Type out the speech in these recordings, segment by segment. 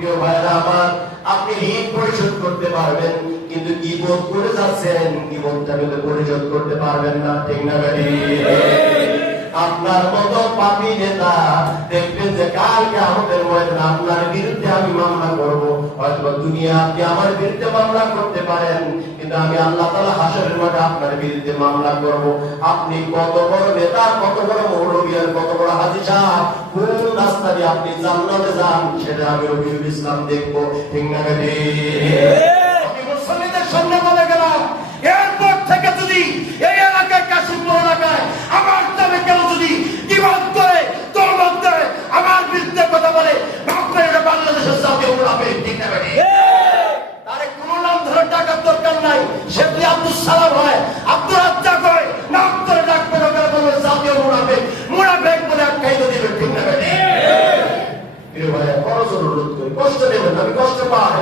প্রিয় ভাইরা আমার, আপনি ঋণ পরিশোধ করতে পারবেন, কিন্তু গীবত করে যাচ্ছেন, গীবতটা কিন্তু পরিশোধ করতে পারবেন না। ঠিক না বেটি? আপনার মতো পাপী নেতা দেখবেন যে কালকে আমাদের ময়দানে আপনার বিরুদ্ধে আমি মামলা করব, হয়তো দুনিয়া আপনি আমার বিরুদ্ধে মামলা করতে পারেন, কিন্তু আমি আল্লাহ তাআলা হাশরের মাঠে আপনার বিরুদ্ধে মামলা করব। আপনি কত বড় নেতা, কত বড় মৌলভী আর কত বড় হাজী সাহেব, কোন রাস্তা দিয়ে আপনি জান্নাতে যান সেটা আমি রবিউল ইসলাম দেখবো। ঠিক না বেটি? আমি মুসলিমদের সামনে বলে গেলাম, এরপর থেকে যদি এই এলাকায়, কাশিমপুর এলাকায় আমার নামে কেউ যদি গীবত করে, তহমত দেয়, আমার বিরুদ্ধে কথা বলে, ভাববেন এটা বাংলাদেশের জাতীয় মুনাফিক। ঠিক না বেটি? তারে কোনো নাম ধরে ডাকার দরকার নাই। সে যদি আব্দুল সালাম হয়, আব্দুল রাজ্জাক হয়, নাম ধরে ডাকবে, ওকে বলবে জাতীয় মুনাফিক, মুনাফিক বলে আখ্যায়িত দিবে। ঠিক না বেটি? প্রিয় ভাইয়া, খরচ অনুরোধ করি, কষ্ট নেবেন। আমি কষ্ট পাই,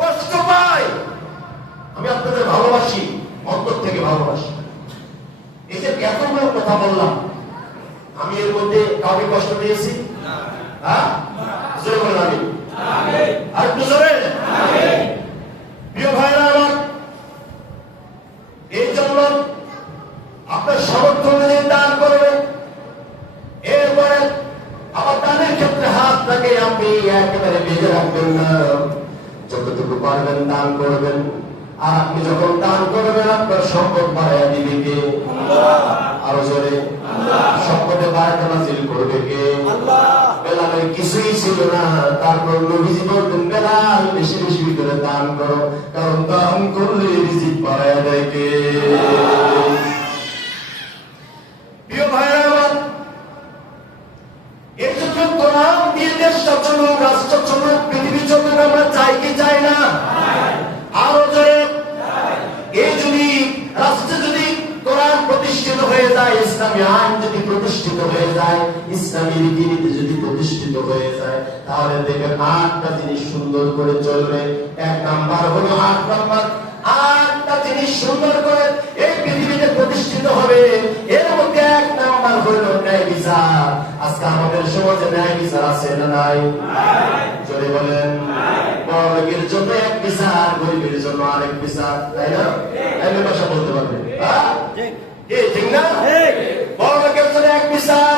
কষ্ট পাই। আমি আপনাদের ভালোবাসি, অন্তর থেকে ভালোবাসি। এই যে এতগুলো কথা বললাম, আমি এর মধ্যে কাউকে কষ্ট দিয়েছি? হ্যাঁ, জোরে বলেন আমি। আর একটু জোরে। প্রিয় ভাইরা আমার, এই জন্য আপনার সামর্থ্য অনুযায়ী দান করবেন। এরপরে আমার দানের ক্ষেত্রে হাতটাকে আপনি একেবারে বেঁধে রাখবেন না, যতটুকু পারবেন দান করবেন। আর আপনি যখন দান করবেন, আপনার সম্পদ বাড়াইয়া দিবে কে? আরো জোরে। সম্পদে বাড়াতে নাজিল করবে কে? বেলালের কিছুই ছিল না, তারপর নবীজি বলতেন, বেলাল বেশি বেশি করে দান করো, কারণ দান করলে রিজিক বাড়াইয়া দেয় কে? প্রিয় ভাইরা আমার, এর জন্য কোরআন দিয়ে দেশটা চলুক, রাষ্ট্র চলুক, পৃথিবী চলুক, আমরা চাই কি চাই না? আরো জোরে। এই যদি রাষ্ট্রে যদি কোরআন প্রতিষ্ঠিত হয়ে যায়, ইসলামী আইন যদি প্রতিষ্ঠিত হয়ে যায়, ইসলামী রীতিনীতি যদি প্রতিষ্ঠিত হয়ে যায়, তাহলে দেখবেন 8টা জিনিস সুন্দর করে চলবে। 1 নাম্বার হলো 8টা জিনিস সুন্দর করে এই পৃথিবীতে প্রতিষ্ঠিত হবে। এর মধ্যে 1 নাম্বার হলো ন্যায় বিচার। আজকে আমাদের সমাজে ন্যায় বিচার আছে না নাই? জোরে বলেন। বড়লোকের জন্য এক বিচার, গরিবের জন্য আরেক বিচার, তাই না? এই ভাষা বলতে পারবেন? ঠিক না? বড়লোকের জন্য এক বিচার,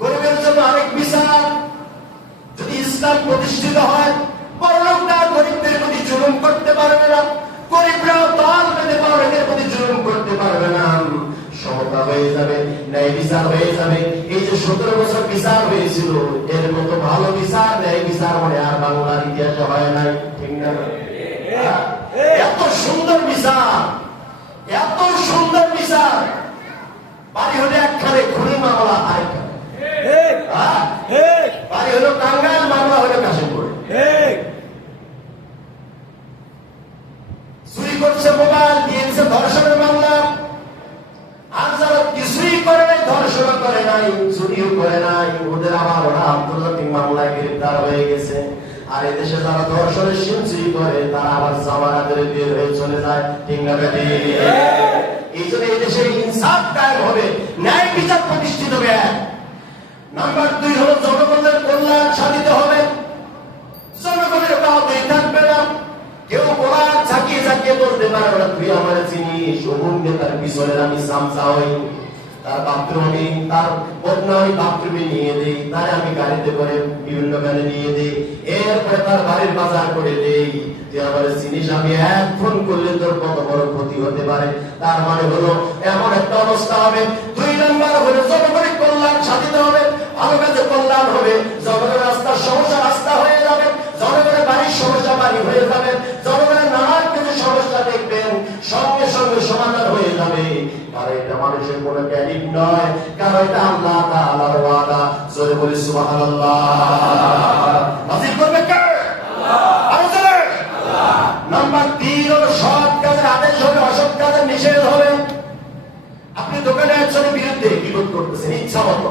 গরিবের জন্য আরেক বিচার। যদি ইসলাম প্রতিষ্ঠিত হয়, বড়লোকরা গরিবদের প্রতি জুলুম করতে পারবে না, গরিবরাও দল পেতে পারবে, এদের প্রতি জুলুম করতে পারবে না। সমতা হয়ে যাবে, ন্যায় বিচার হয়ে যাবে। এই যে 17 বছর বিচার হয়েছিল, এর মতো ভালো বিচার, ন্যায় বিচার মানে আর বাংলার ইতিহাসে হয় নাই। ঠিক না? এত সুন্দর বিচার, এত সুন্দর বিচার। বাড়ি হলে একখানে, খুনি মামলা আরেকখানে, বাড়ি হলো টাঙ্গাইল, মামলা হলো কাশিমপুর। চুরি করছে মোবাইল, দিয়েছে ধর্ষণের মামলা। আর যারা কিছুই করে নাই, ধর্ষণ করে নাই, চুরিও করে নাই, ওদের আবার ওরা আন্তর্জাতিক মামলায় গ্রেফতার হয়ে গেছে। আর এদেশে যারা ধর্ষণের সেঞ্চুরি করে, তারা আবার জামানাতের বের হয়ে চলে যায়। ঠিক না বেটি? এই জন্য এই দেশে ইনসাফ কায়েম হবে, ন্যায় বিচার প্রতিষ্ঠিত হবে। 1 নাম্বার 2 হলো জনগণের কল্যাণ সাধিত হবে। জনগণের কাউকে থাকবে না, কেউ বলা ঝাঁকিয়ে ঝাঁকিয়ে বলতে পারবে না, তুই আমার চিনিস, অমুক নেতার পিছনে আমি চামচা হই, তার বাথরুমে, তার বদনামি বাথরুমে নিয়ে দেই, তার আমি গাড়িতে করে বিভিন্ন গাড়ি নিয়ে দেই, এরপরে তার বাড়ির বাজার করে দেই। তুই আমার চিনিস, আমি 1 ফোন করলে তোর কত বড় ক্ষতি হতে পারে। তার মানে হলো এমন একটা অবস্থা হবে। 2 নাম্বার হলো জনগণের কল্যাণ সাধিত হবে, ভালো কাজে কল্যাণ হবে। জনগণের রাস্তার সমস্যা রাস্তা হয়ে যাবে, জনগণের বাড়ির সমস্যা বাড়ি হয়ে যাবে, জনগণের নানান কিছু সমস্যা দেখবেন সঙ্গে সঙ্গে সমাধান হয়ে যাবে। কারণ এটা মানুষের কোনো ক্যালিক নয়, কারণ এটা আল্লাহ তাআলার ওয়াদা। জোরে বলি সুবহানাল্লাহ। নাযিল করবে কে? আল্লাহ। নাম্বার 3 হলো সৎ কাজের আদেশ হবে, অসৎ কাজের নিষেধ হবে। আপনি দোকানে একজনের বিরুদ্ধে গীবত করতেছেন ইচ্ছা মতো,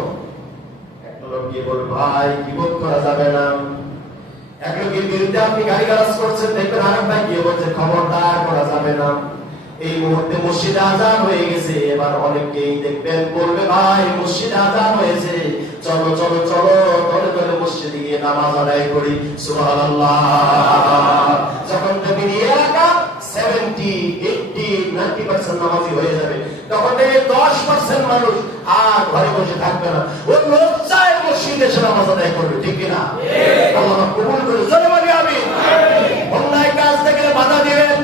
এক লোক গিয়ে বলবে, ভাই গীবত করা যাবে না। এক লোকের বিরুদ্ধে আপনি গালিগালাজ করছেন, দেখবেন আরেক ভাই গিয়ে বলছে, খবরদার করা যাবে না। এই মুহূর্তে মসজিদে আযান হয়ে গেছে, এবার অনেকেই দেখবেন বলবে, ভাই মসজিদে আযান হয়েছে, চলো চলো চলো দলে দলে মসজিদে গিয়ে নামাজ আদায় করি। সুবহানাল্লাহ। যখন তুমি এলাকা 70, 80, 90% নামাজি হয়ে যাবে, তখন এই 10% মানুষ আর ঘরে বসে থাকবে না, ও লজ্জায় মসজিদে এসে নামাজ আদায় করবে। ঠিক কিনা? আল্লাহ কবুল করে। জোরে বলি আমিন। অন্যায় কাজ থেকে বাধা দিবেন,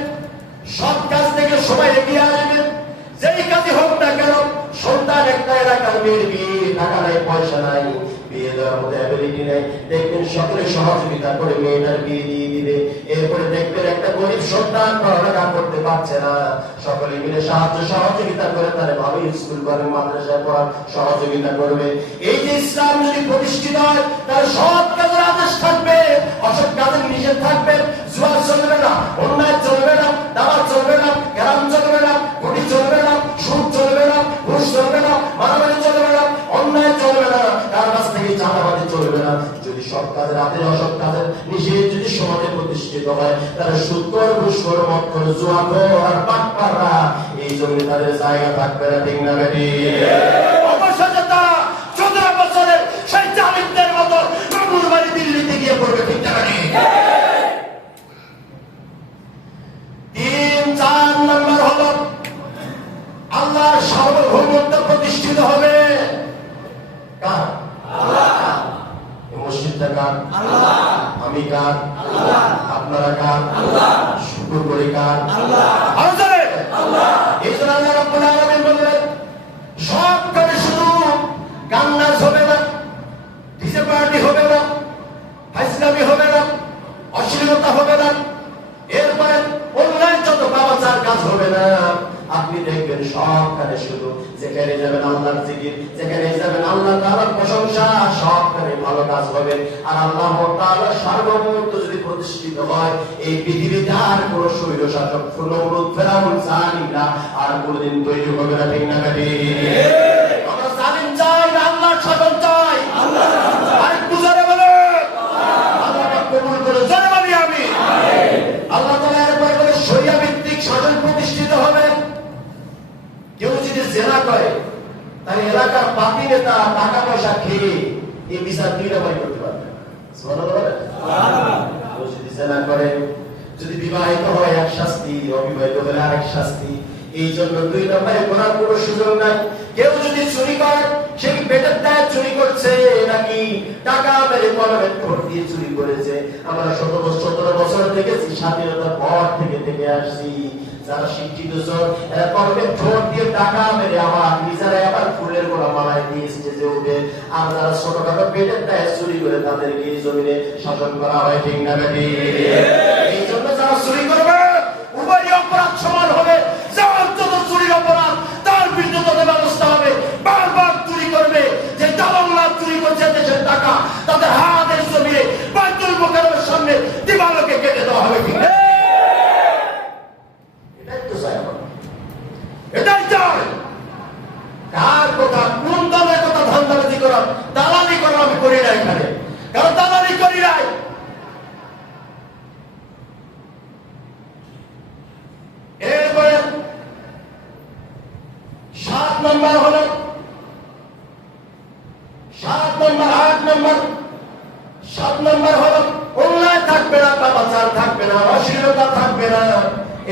সৎ কাজ থেকে সবাই এগিয়ে আসবেন। যেই কাজই হোক না কেন, সন্তান একটা এলাকার মেয়ের বিয়ে, টাকা নাই পয়সা নাই, বিয়ে দেওয়ার মধ্যে অ্যাবিলিটি নাই, দেখবেন সকলে সহযোগিতা করে মেয়েটার বিয়ে দিয়ে দিবে। এরপরে দেখবেন একটা গরিব সন্তান পড়ালেখা করতে পারছে না, সকলে মিলে সাহায্য সহযোগিতা করে তারা ভালো স্কুল করে, মাদ্রাসায় পড়ার সহযোগিতা করবে। এই যে ইসলাম যদি প্রতিষ্ঠিত হয়, তার সৎ কাজের আদেশ থাকবে, অসৎ কাজের নিষেধ থাকবে। জুয়া চলবে না, অন্যায় চলবে না, দাওয়াত চলবে না, কেরাম চলবে না, গুটি চলবে না, সুদ চলবে না, ঘুষ চলবে না, মারামারি চলবে না, অন্যায় চলবে না, তার কাছ থেকে চাঁদাবাজি চলবে না। যদি সৎ কাজের আদেশ অসৎ কাজের নিষেধ যদি সমাজে প্রতিষ্ঠিত হয়, তারা সুদখোর, ঘুষখোর, মদখোর, জুয়াখোর আর বাটপাররা এই জমি তাদের জায়গা থাকবে না। ঠিক না বেটি? অবশ্যই তা 14 বছরের সেই জালিমদের মতো নবুর বাড়ি দিল্লিতে গিয়ে পড়বে। ঠিক না বেটি? 3-4 নম্বর হলো আল্লাহর সার্বভৌমত্ব প্রতিষ্ঠিত হবে। কার? আল্লাহ। মসজিদটা কার? আল্লাহ। আমি কার? আল্লাহ। আপনারা কার? আল্লাহ। শুকর করে কার? আল্লাহ। আরো জোরে আল্লাহ। এই জন্য আল্লাহ রাব্বুল আলামিন বললেন, সব কাজে শুধু গান নাচ হবে না, ডিজে পার্টি হবে না, ফাইজলামি হবে না, অশ্লীলতা হবে না, এরপরে অন্যায় যত বাবাচার কাজ হবে না। আপনি দেখবেন সবখানে শুধু যেখানে যাবেন আল্লাহর জিকির, যেখানে যাবেন আল্লাহ তাআলার প্রশংসা, সবখানে ভালো কাজ হবে। আর আল্লাহ তাআলার সার্বভৌমত্ব যদি প্রতিষ্ঠিত হয়, এই পৃথিবীতে আর কোন স্বৈর শাসক, নমরুদ, ফেরাউন, জালিমরা আর কোনদিন তৈরি হবে না। ঠিক না বেটি? আমরা জালিম চাই না, আল্লাহর শাসন চাই। আরেকটু জোরে বলো আল্লাহ কবুল করে। জোরে বলি আমি। আল্লাহ তাআলা এরপর বলে শরিয়া ভিত্তিক শাসন প্রতিষ্ঠিত হবে। কেউ যদি জেনা করে, তাহলে এলাকার পাতি নেতা টাকা পয়সা খেয়ে এই বিচার 2 রকম করতে পারবে। কেউ যদি জেনা করে, যদি বিবাহিত হয় এক শাস্তি, অবিবাহিত হলে আরেক শাস্তি। এই জন্য 2 নম্বরে করার কোনো সুযোগ নাই। কেউ যদি চুরি করে, সে কি পেটের দায়ে চুরি করছে নাকি টাকা মেরে কলমের ভোট দিয়ে চুরি করেছে? আমরা 17 বছর দেখেছি, স্বাধীনতার পর থেকে আসছি, যারা শিক্ষিত জন এরা কলমের ভোট দিয়ে টাকা মেরে আবার নিজেরা আবার ফুলের গোড়া মালায় দিয়ে স্টেজে উঠে, আর যারা ছোটখাটো পেটের দায়ে চুরি করে তাদেরকে এই জমিনে শাসন করা হয়। ঠিক না বেটি? এই জন্য যারা চুরি করবে উভয় অপরাধ সমান হবে। যার যত চুরির অপরাধ, তার বিরুদ্ধে তত ব্যবস্থা হবে। বারবার চুরি করবে যে দালালরা চুরি করছে দেশের টাকা, তাদের হাতের জমিয়ে বাইতুল মুকাররমের সামনে দিবালোকে কেটে দেওয়া হবে। ঠিক না? এটাই তো চাই আমরা, এটাই চাই। কার কথা, কোন দলের কথা ধান্দাবাজি করা, দালালি করা আমি করি না এখানে, কারণ দালালি করি নাই। এরপরে 7 নম্বর হলো 7 নম্বর হলো অন্যায় থাকবে না, বাবাচার থাকবে না, অশ্লীলতা থাকবে না।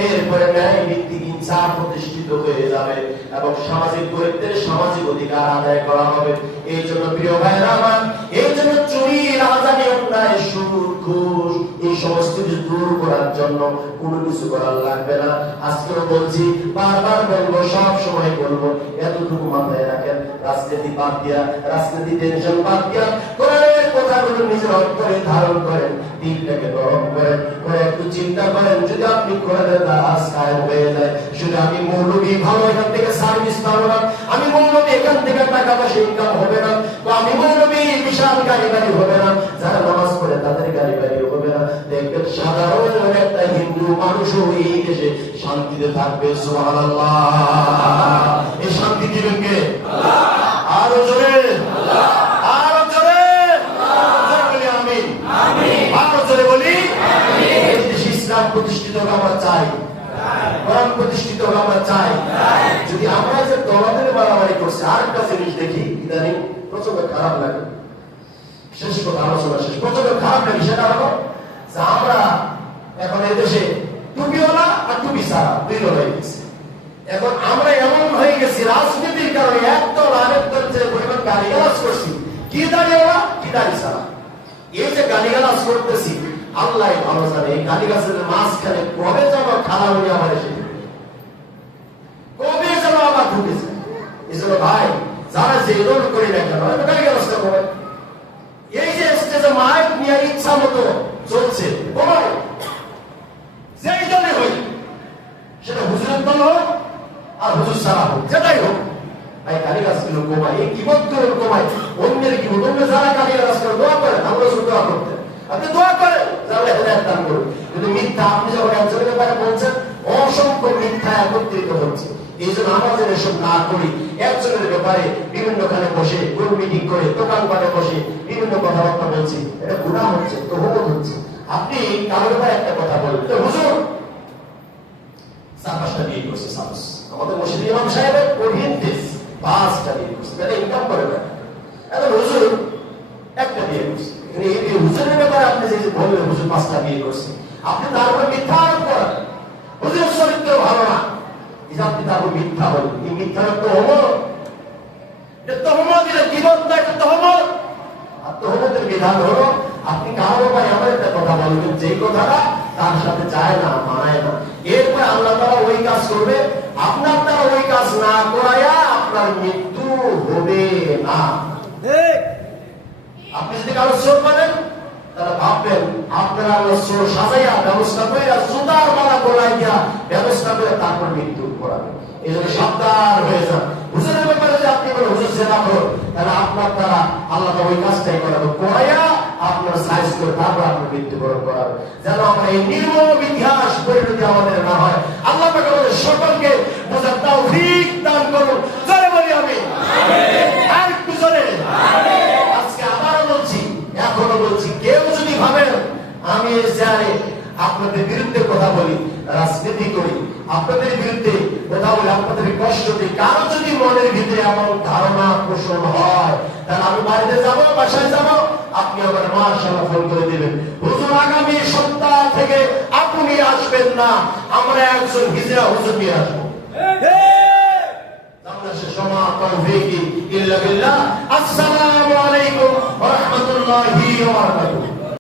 এরপরে ন্যায় ভিত্তিক ইনসাফ প্রতিষ্ঠিত হয়ে যাবে এবং সামাজিক গরিবদের সামাজিক অধিকার আদায় করা হবে। এই জন্য প্রিয় ভাইরা আমার, এই জন্য চুরি, রাহাজানি, অন্যায়, সুদ, ঘুষ এই সমস্ত কিছু দূর করার জন্য কোনো কিছু করার লাগবে না। আজকেও বলছি, বারবার বলবো, সব সময় বলবো, এতটুকু মাথায় রাখেন। রাজনীতি বাদ দিয়া, রাজনীতি টেনশন বাদ দিয়া, কোরআনের কথাগুলো নিজের অন্তরে ধারণ করেন, দিনটাকে গরম করেন, করে একটু চিন্তা করেন। যদি আপনি কোরআনের রাজ কায়েম হয়ে যায়, শুধু আমি মৌলবী ভালো এখান থেকে সার্ভিস পাবো না, আমি মৌলবী এখান থেকে টাকা পয়সা ইনকাম হবে না, তো আমি মৌলবী বিশাল গাড়ি বাড়ি হবে না, যারা নামাজ পড়ে তাদের গাড়ি বাড়ি হবে না। দেখবেন সাধারণ একটা হিন্দু মানুষও এই দেশে শান্তিতে থাকবে। সুবহানাল্লাহ। এই শান্তি দিবেন কে? আল্লাহ। আরো জোরে আল্লাহ, আরো জোরে আল্লাহ বলি আমিন, আমিন। আরো জোরে বলি আমিন। এই দেশে ইসলাম প্রতিষ্ঠিত হোক আমরা চাই, কোরআন প্রতিষ্ঠিত হোক আমরা চাই। যদি আমরা যে দলাদলি মারামারি করছি, আরেকটা জিনিস দেখি ইদানিং প্রচন্ড খারাপ লাগে। শেষ কথা, আলোচনা শেষ, প্রচন্ড খারাপ লাগে। সেটা হলো যে আমরা এখন এই দেশে টুপিওয়ালা আর টুপি ছাড়া দুই হয়ে গেছে। এখন আমরা এমন হয়ে গেছি রাজনীতির কারণে একদল আরেক দল যে পরিমাণ গালিগালাজ করছি, কি দাঁড়িয়েওয়ালা কি দাঁড়ি ছাড়া। এই যে গালিগালাজ করতেছি, আল্লাহ ভালো জানে এই গালিগাছের মাঝখানে কবে যেন খালা উনি আমার এসে কবে যেন আবার ঢুকেছে। এই জন্য ভাই যারা যে রোল করে না কেন গালিগালাজটা করেন। এই যে স্টেজে মাইক নিয়ে ইচ্ছা মতো চলছে, যেই দলে হই, সেটা হুজুরের দল হোক আর হুজুর সারা হোক, যেটাই হোক, ভাই গালিগাছগুলো কমাই, এই কিবতগুলো কমাই, অন্যের কিবত, অন্য যারা গালিগালাজ করে দোয়া করেন, আমরা শুধু দোয়া করতে, আপনি দোয়া করেন যারা হেদায়েত দান করুন। কিন্তু মিথ্যা, আপনি যখন একজনের ব্যাপারে বলছেন, অসংখ্য মিথ্যা একত্রিত হচ্ছে। এই জন্য আমাদের এসব না করি, একজনের ব্যাপারে বিভিন্নখানে বসে গ্রুপ মিটিং করে দোকানপাটে বসে বিভিন্ন কথাবার্তা বলছি, এটা গুনাহ হচ্ছে, তহমত হচ্ছে। আপনি কারোর ব্যাপারে একটা কথা বলেন, হুজুর 4-5টা বিয়ে করছে, সাপোজ আমাদের মসজিদ ইমাম সাহেবের কঠিন দেশ 5টা বিয়ে করছে, তাহলে ইনকাম করে না। এখন হুজুর একটা বিয়ে করছে, এই হুজুরের ব্যাপারে আপনি যে বললেন হুজুর 5টা বিয়ে করছে, আপনি তার উপরে মিথ্যা আরোপ করেন, হুজুরের চরিত্র ভালো না, আপনি তার উপর মিথ্যা বলেন। এই মিথ্যার তহমত, তহমত দিলে জীবন তহমত। আর তহমতের বিধান হলো আপনি কারো ব্যাপারে এমন একটা কথা বলবেন যেই কথাটা তার সাথে যায় না, মানায় না, এরপরে আল্লাহ তাআলা ওই কাজ করবে, আপনার দ্বারা ওই কাজ না করায়া আপনার মৃত্যু হবে না। আপনি যদি কারো চোর মানেন, তারা ভাববেন আপনারা চোর সাজাইয়া ব্যবস্থা করে জুতার মালা গোলাইয়া ব্যবস্থা করে তারপর মৃত্যু করাবেন। এই জন্য সাবধান হয়ে যান। হুজুরের ব্যাপারে যে আপনি বলেন হুজুর জেনা করো, তাহলে আপনার দ্বারা আল্লাহ ওই কাজটাই করাবে, করাইয়া আপনার সাইজ করে তারপর আপনার মৃত্যুবরণ করাবে। যেন আমরা এই নির্মম ইতিহাস পরিণতি আমাদের না হয়। আল্লাহ পাক আমাদের সকলকে বোঝার তৌফিক দান করুন। জোরে বলি আমিন। আর একটু জোরে। আজকে আবারও বলছি, এখনো বলছি, কেউ যদি ভাবেন আমি জানি আপনাদের বিরুদ্ধে কথা বলি, রাজনীতি করি, আপনাদের বিরুদ্ধে কথা বলে আপনাদের কষ্ট দিই, কারো যদি মনের ভিতরে এমন ধারণা পোষণ হয়, তাহলে আমি বাড়িতে যাবো, বাসায় যাবো, আপনি আমার মাশাআল্লাহ ফোন করে দিবেন, হুজুর আগামী সপ্তাহ থেকে আপনি আসবেন না, আমরা একজন হিজড়া হুজুর নিয়ে আসবো। আসসালামু আলাইকুম ওয়া রাহমাতুল্লাহি ওয়া বারাকাতুহু।